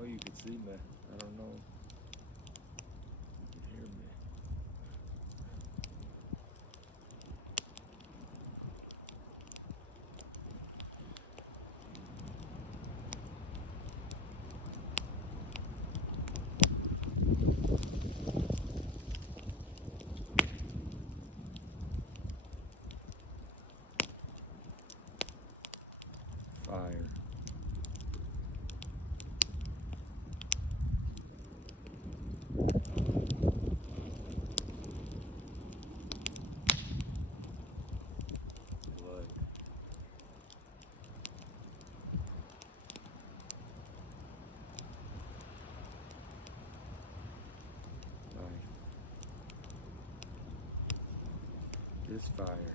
Oh, you can see me. I don't know. You can hear me. Fire. Blood. Life. This fire.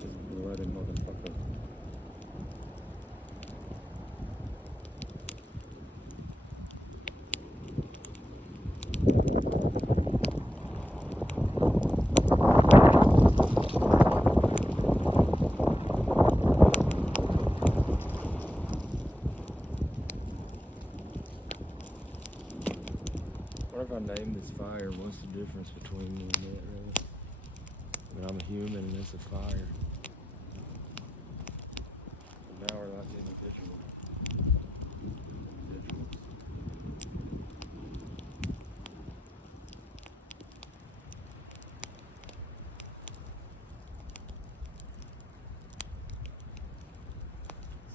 This bloody motherfucker. What if I name this fire? What's the difference between me and it, really? I mean, I'm a human and it's a fire. But now we're like individuals.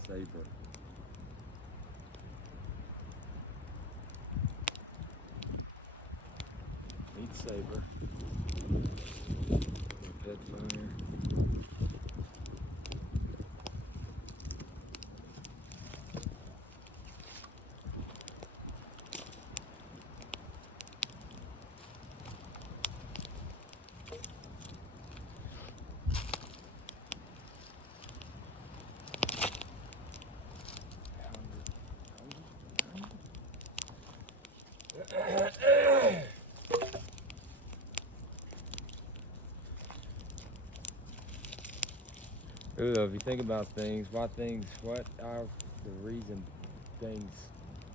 Saber. Meet Saber. Pet fire. Ooh, if you think about things, what are the reason things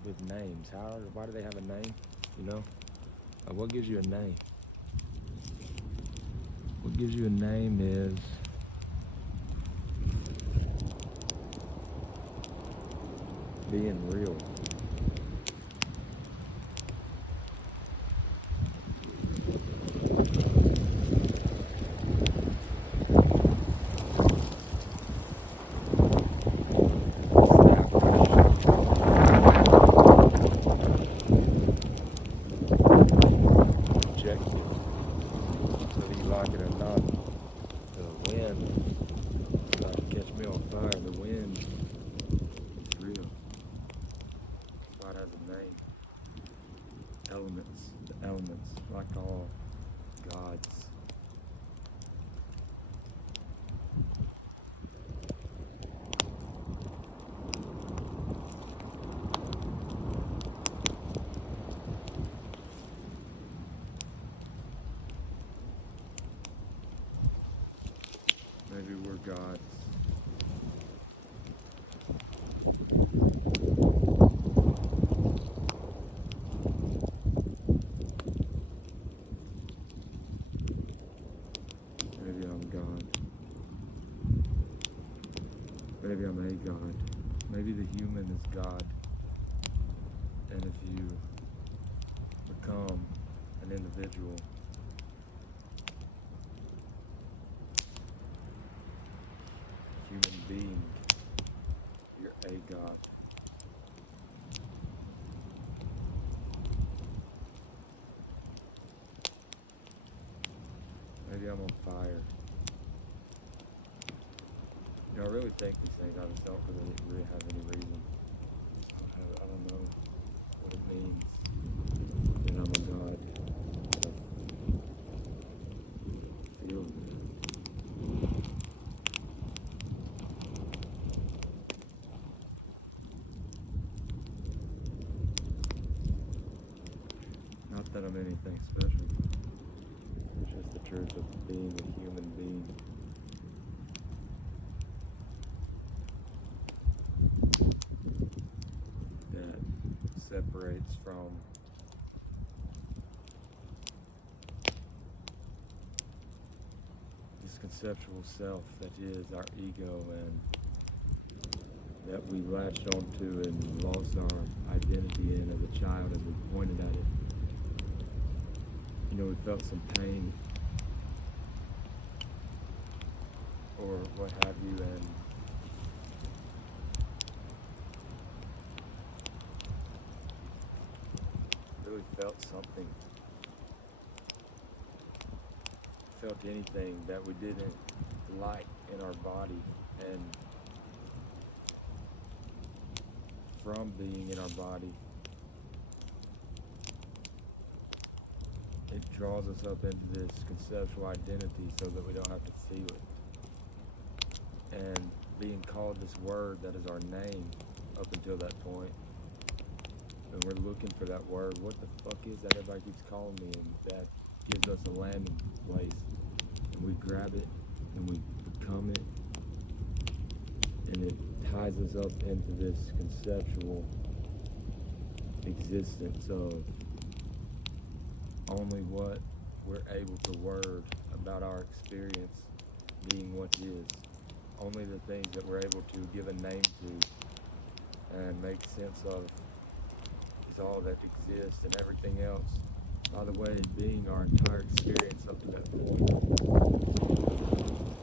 with names? Why do they have a name? You know? What gives you a name? What gives you a name is being real. Objective. Whether you like it or not. The wind, like catch me on fire, the wind is real. That's why it has a name. Elements, the elements, like all gods. Maybe we're gods. Maybe I'm God. Maybe I'm a God. Maybe the human is God. And if you become an individual, human being, you're a God. Maybe I'm on fire. You know, I really think these things, I just don't really have any reason. I don't know what it means that I'm a God. I feel good. Not that I'm anything special. It's just the truth of being a human being. conceptual self that is our ego, and that we latched onto and lost our identity in as a child as we pointed at it. We felt some pain or what have you, and really felt something, felt anything that we didn't like in our body, and from being in our body, it draws us up into this conceptual identity so that we don't have to feel it. And being called this word that is our name up until that point, and we're looking for that word. What the fuck is that everybody keeps calling me? And that gives us a landing place. And we grab it and we become it. And it ties us up into this conceptual existence of only what we're able to word about our experience being what is. Only the things that we're able to give a name to and make sense of is all that exists, and everything else, by the way, being our entire experience up to that point,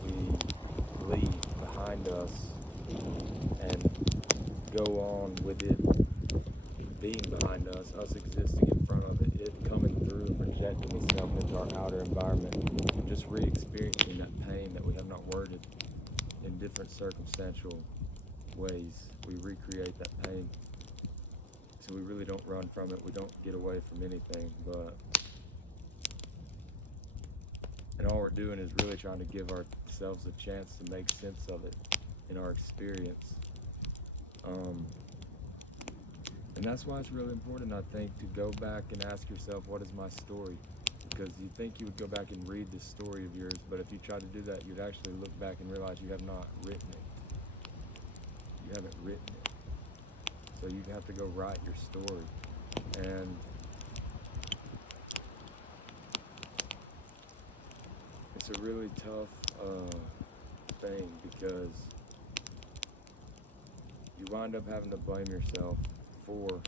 we leave behind us and go on with it being behind us existing in front of it, it coming through and projecting itself into our outer environment, and just re-experiencing that pain that we have not worded in different circumstantial ways. We recreate that pain. So we really don't run from it. We don't get away from anything, and all we're doing is really trying to give ourselves a chance to make sense of it in our experience. And that's why it's really important, I think, to go back and ask yourself, what is my story? Because you think you would go back and read this story of yours, but if you try to do that, you'd actually look back and realize you have not written it. You haven't written it. So you have to go write your story. And it's a really tough thing, because you wind up having to blame yourself for,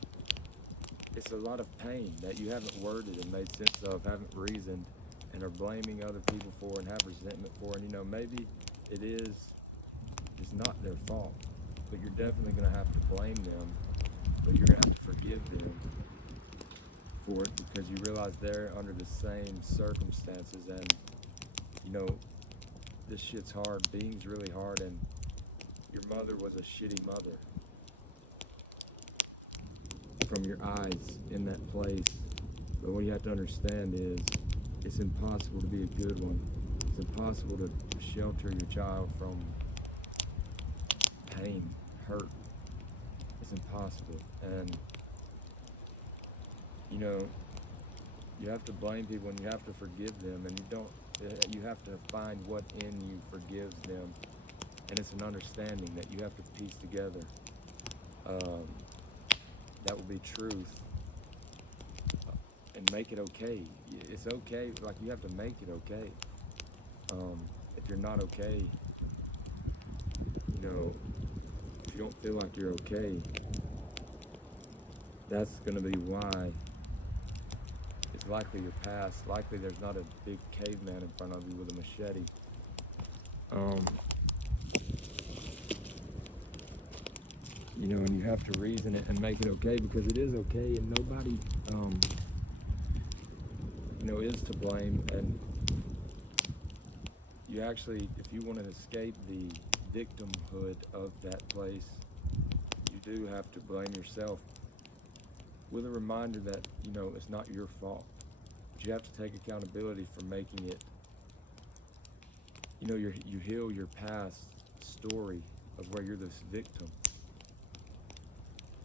it's a lot of pain that you haven't worded and made sense of, haven't reasoned, and are blaming other people for and have resentment for. And maybe it is just not their fault, but you're definitely going to have to blame them, but you're going to have to forgive them for it, because you realize they're under the same circumstances. And this shit's hard. Being's really hard, and your mother was a shitty mother from your eyes in that place. But what you have to understand is, it's impossible to be a good one. It's impossible to shelter your child from pain, hurt. It's impossible. And you have to blame people, and you have to forgive them, and you have to find what in you forgives them. And it's an understanding that you have to piece together that will be truth, and make it okay. It's okay, like, you have to make it okay. If you're not okay, if you don't feel like you're okay, that's going to be why it's likely your past. Likely there's not a big caveman in front of you with a machete. And you have to reason it and make it okay, because it is okay, and nobody, is to blame. And you actually, if you want to escape the victimhood of that place, you do have to blame yourself, with a reminder that, it's not your fault. But you have to take accountability for making it. You heal your past story of where you're this victim.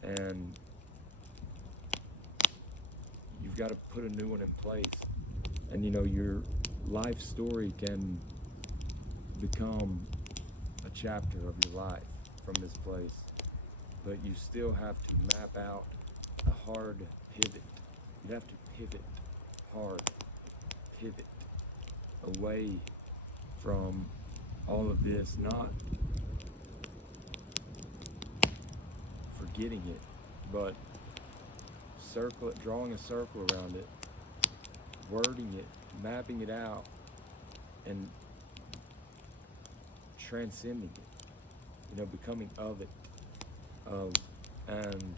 And you've got to put a new one in place. And your life story can become a chapter of your life from this place. But you still have to map out a hard pivot. You have to pivot hard, pivot away from all of this, not forgetting it, but drawing a circle around it, wording it, mapping it out, and transcending it, becoming of it, and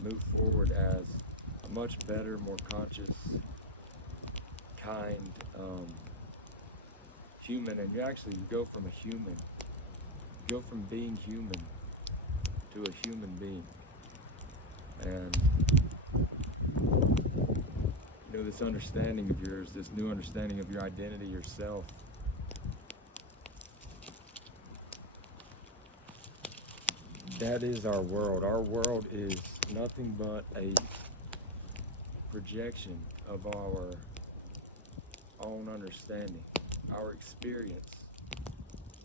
move forward as a much better, more conscious, kind human. And you go from go from being human to a human being. And this understanding of yours, this new understanding of your identity, yourself, that is our world. Our world is nothing but a projection of our own understanding. Our experience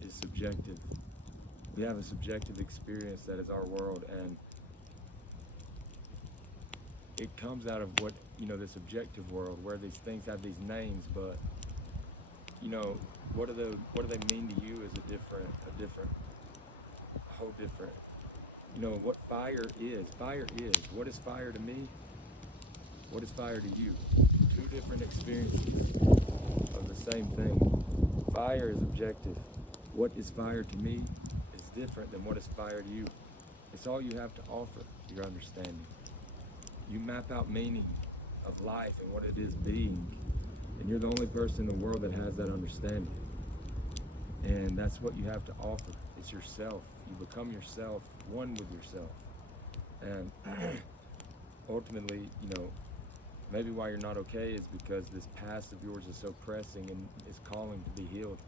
is subjective. We have a subjective experience that is our world, and it comes out of what, this objective world where these things have these names, but what do they mean to you is a whole different, what fire is. Fire is. What is fire to me? What is fire to you? Two different experiences of the same thing. Fire is objective. What is fire to me is different than what is fire to you. It's all you have to offer, your understanding. You map out meaning of life and what it is being, and you're the only person in the world that has that understanding. And that's what you have to offer. It's yourself. You become yourself, one with yourself. And ultimately, maybe why you're not okay is because this past of yours is so pressing and is calling to be healed.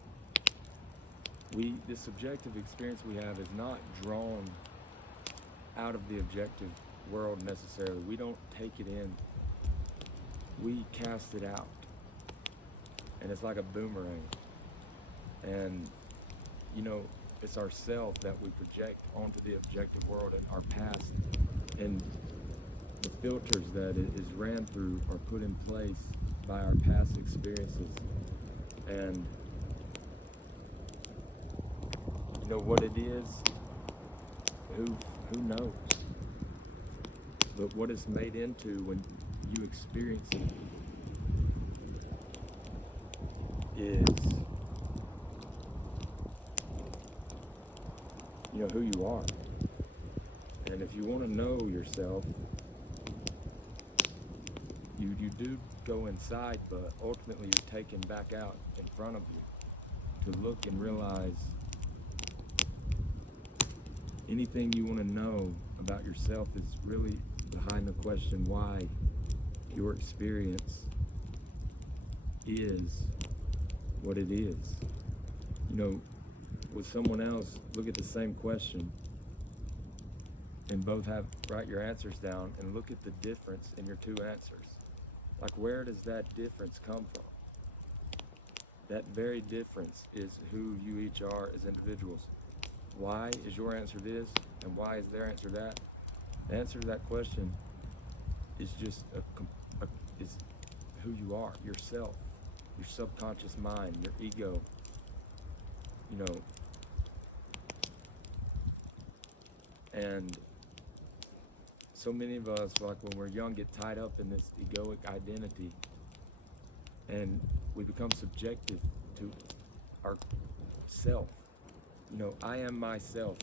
This subjective experience we have is not drawn out of the objective world necessarily. We don't take it in. We cast it out. And it's like a boomerang. And, it's ourself that we project onto the objective world, and our past and the filters that it is ran through are put in place by our past experiences. And what it is, who knows? But what it's made into when you experience it is, who you are. And if you want to know yourself, you do go inside, but ultimately you're taken back out in front of you to look and realize anything you want to know about yourself is really behind the question why your experience is what it is. With someone else, look at the same question and both write your answers down and look at the difference in your two answers. Like, where does that difference come from? That very difference is who you each are as individuals. Why is your answer this and why is their answer that? The answer to that question is just is who you are, yourself, your subconscious mind, your ego. And so many of us, like when we're young, get tied up in this egoic identity, and we become subjective to our self. I am myself.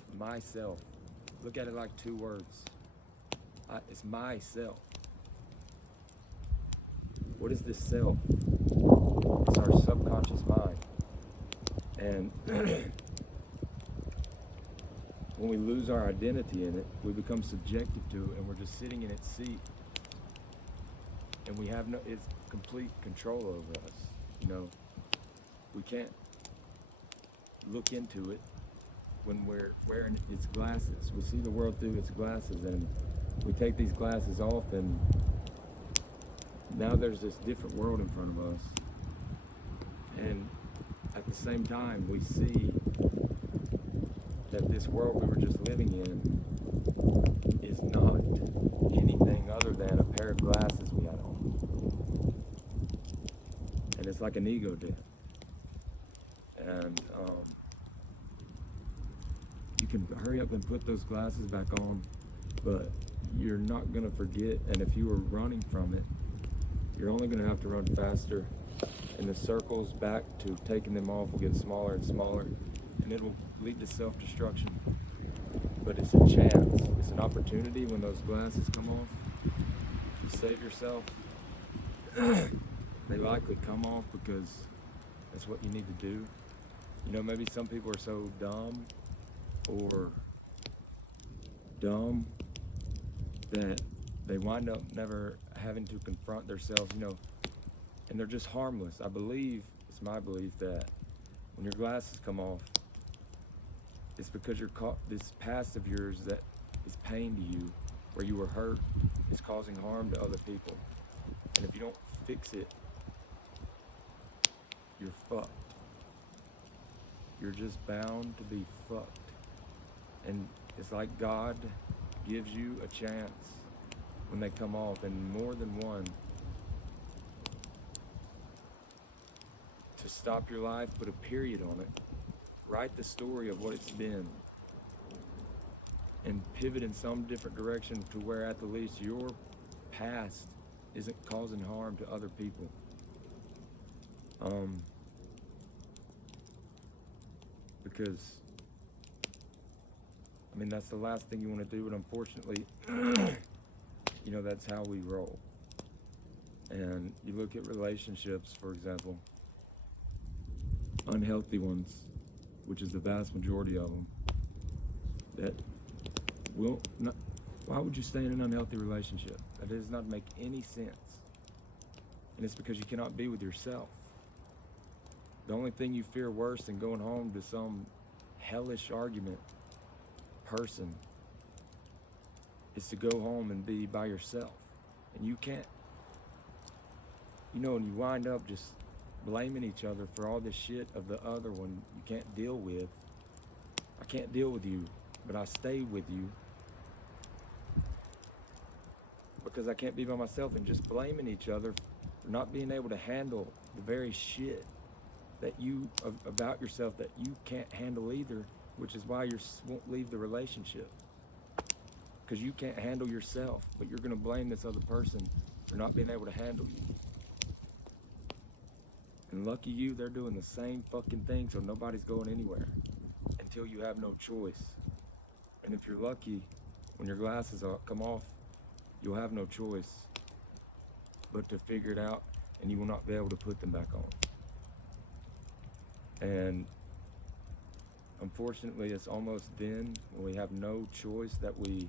Look at it like two words. It's myself. What is this self? It's our subconscious mind. And when we lose our identity in it, we become subjective to it, and we're just sitting in its seat. And we have it's complete control over us. We can't look into it when we're wearing its glasses. We see the world through its glasses, and we take these glasses off, and now there's this different world in front of us. And at the same time, we see that this world we were just living in is not anything other than a pair of glasses we had on. And it's like an ego death. and you can hurry up and put those glasses back on, but you're not going to forget. And if you were running from it, you're only going to have to run faster, and the circles back to taking them off will get smaller and smaller, and it will lead to self-destruction. But it's a chance, it's an opportunity. When those glasses come off, you save yourself. They likely come off because that's what you need to do. You know, maybe some people are so dumb that they wind up never having to confront themselves, you know, and they're just harmless. I believe, it's my belief, that when your glasses come off, it's because you're caught, this past of yours that is pain to you, where you were hurt, is causing harm to other people. And if you don't fix it, you're fucked. You're just bound to be fucked. And it's like God gives you a chance when they come off, and more than one, to stop your life, put a period on it, write the story of what it's been, and pivot in some different direction to where at the least your past isn't causing harm to other people. Because, I mean, that's the last thing you want to do, but unfortunately, you know, that's how we roll. And you look at relationships, for example, unhealthy ones, which is the vast majority of them, that will not, why would you stay in an unhealthy relationship? That does not make any sense. And it's because you cannot be with yourself. The only thing you fear worse than going home to some hellish argument person is to go home and be by yourself. And you can't, you know, and you wind up just blaming each other for all this shit of the other one you can't deal with. I can't deal with you, but I stay with you because I can't be by myself, and just blaming each other for not being able to handle the very shit that you, about yourself, that you can't handle either, which is why you won't leave the relationship. Because you can't handle yourself, but you're going to blame this other person for not being able to handle you. And lucky you, they're doing the same fucking thing, so nobody's going anywhere until you have no choice. And if you're lucky, when your glasses come off, you'll have no choice but to figure it out, and you will not be able to put them back on. And unfortunately, it's almost then, when we have no choice, that we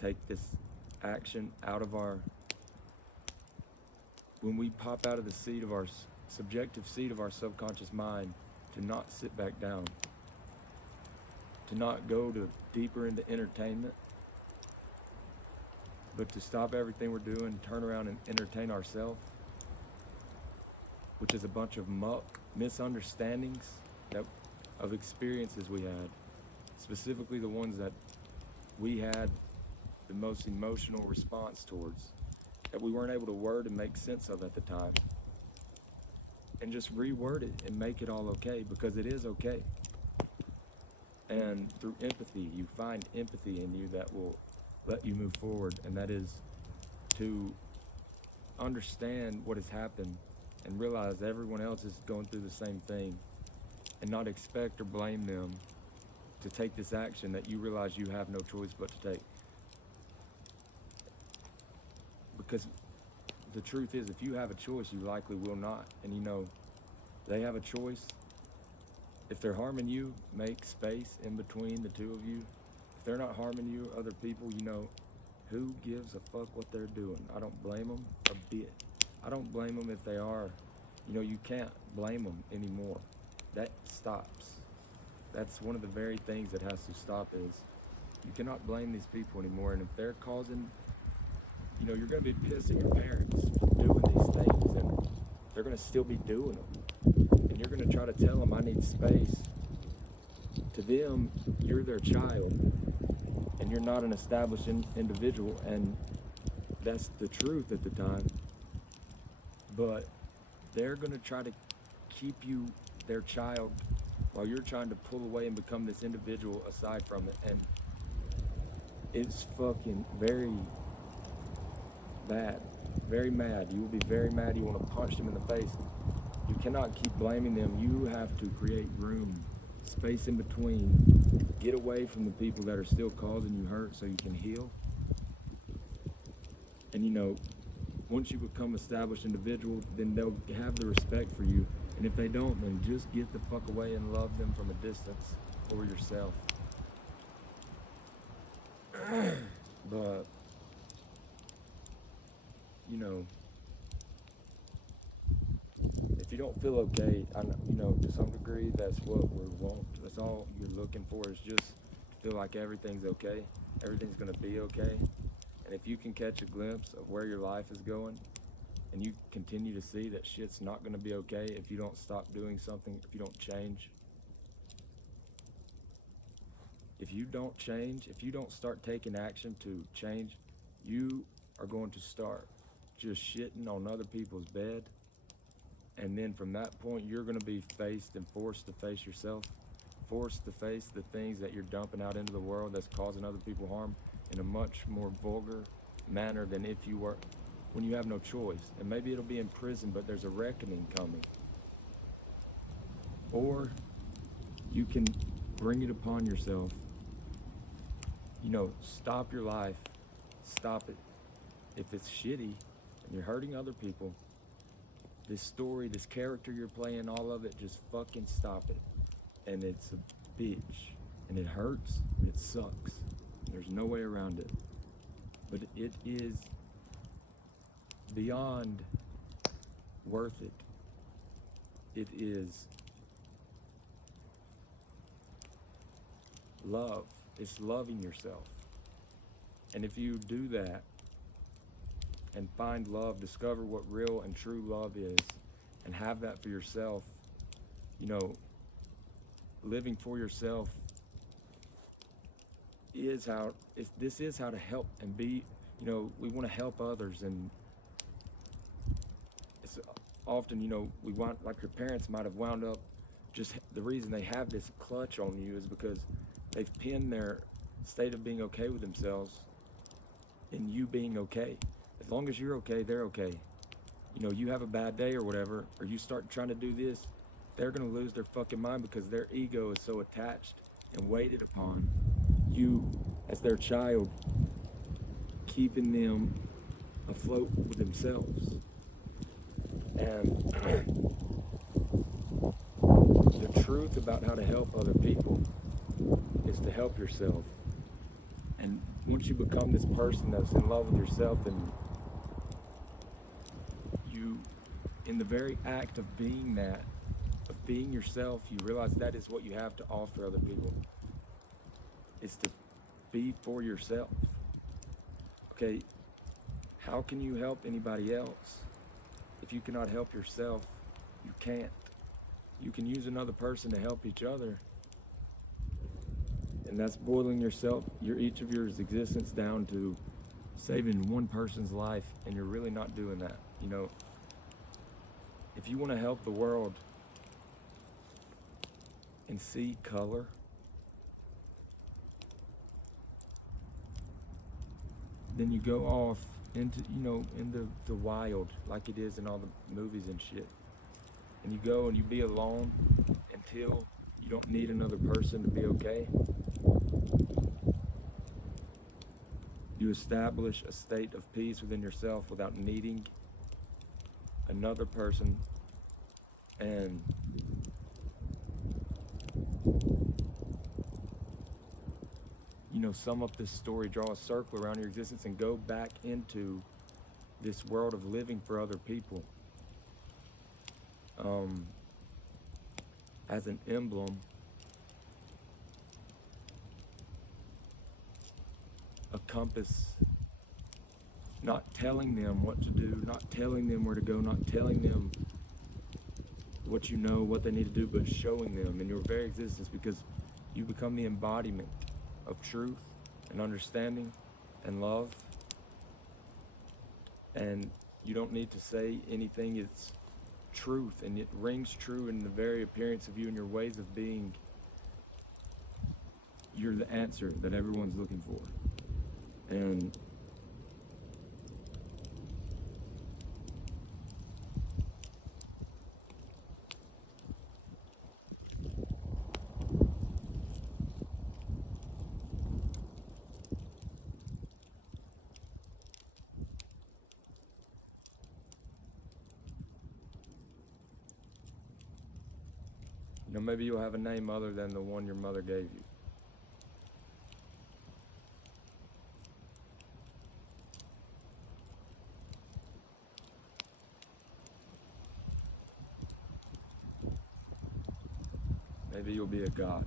take this action out of our, when we pop out of the seat of our subjective seat of our subconscious mind, to not sit back down, to not go to deeper into entertainment, but to stop everything we're doing, turn around and entertain ourselves, which is a bunch of muck, misunderstandings of experiences we had, specifically the ones that we had the most emotional response towards, that we weren't able to word and make sense of at the time, and just reword it and make it all okay, because it is okay. And through empathy, you find empathy in you that will let you move forward, and that is to understand what has happened and realize everyone else is going through the same thing, and not expect or blame them to take this action that you realize you have no choice but to take. Because the truth is, if you have a choice, you likely will not. And you know, they have a choice. If they're harming you, make space in between the two of you. If they're not harming you, other people, you know, who gives a fuck what they're doing? I don't blame them a bit. I don't blame them if they are. You know, you can't blame them anymore. That stops. That's one of the very things that has to stop, is you cannot blame these people anymore. And if they're causing, you know, you're going to be pissed at your parents doing these things, and they're going to still be doing them. And you're going to try to tell them, I need space. To them, you're their child, and you're not an established individual, and that's the truth at the time. But they're going to try to keep you their child while you're trying to pull away and become this individual aside from it. And it's fucking very bad, very mad. You will be very mad. You want to punch them in the face. You cannot keep blaming them. You have to create room, space in between. Get away from the people that are still causing you hurt so you can heal. And you know, once you become established individual, then they'll have the respect for you. And if they don't, then just get the fuck away and love them from a distance or yourself. But, you know, if you don't feel okay, you know, to some degree, that's what we want. That's all you're looking for, is just feel like everything's okay. Everything's gonna be okay. And if you can catch a glimpse of where your life is going, and you continue to see that shit's not gonna be okay if you don't stop doing something, if you don't change. If you don't change, if you don't start taking action to change, you are going to start just shitting on other people's bed. And then from that point, you're going to be faced and forced to face yourself, forced to face the things that you're dumping out into the world that's causing other people harm in a much more vulgar manner than if you were, when you have no choice. And maybe it'll be in prison, but there's a reckoning coming. Or you can bring it upon yourself. You know, stop your life. Stop it. If it's shitty and you're hurting other people, this story, this character you're playing, all of it, just fucking stop it. And it's a bitch. And it hurts and it sucks. There's no way around it. But it is beyond worth it. It is love. It's loving yourself. And if you do that and find love, discover what real and true love is, and have that for yourself, you know, living for yourself is how, this is how to help and be, you know, we want to help others. And it's often, you know, we want, like your parents might have wound up, just the reason they have this clutch on you is because they've pinned their state of being okay with themselves in you being okay. As long as you're okay, they're okay. You know, you have a bad day or whatever, or you start trying to do this, they're gonna lose their fucking mind because their ego is so attached and weighted upon you as their child, keeping them afloat with themselves. And the truth about how to help other people is to help yourself. And once you become this person that's in love with yourself, then you, in the very act of being that, of being yourself, you realize that is what you have to offer other people, is to be for yourself. Okay, how can you help anybody else if you cannot help yourself? You can't. You can use another person to help each other, and that's boiling yourself, each of your existence down to saving one person's life, and you're really not doing that. You know, if you want to help the world and see color, then you go off into, you know, in the wild, like it is in all the movies and shit. And you go and you be alone until you don't need another person to be okay. You establish a state of peace within yourself without needing another person. And you know, sum up this story, draw a circle around your existence, and go back into this world of living for other people as an emblem, a compass, not telling them what to do, not telling them where to go, not telling them what you know, what they need to do, but showing them in your very existence, because you become the embodiment of truth and understanding and love. And you don't need to say anything. It's truth, and it rings true in the very appearance of you and your ways of being. You're the answer that everyone's looking for. And maybe you'll have a name other than the one your mother gave you. Maybe you'll be a god.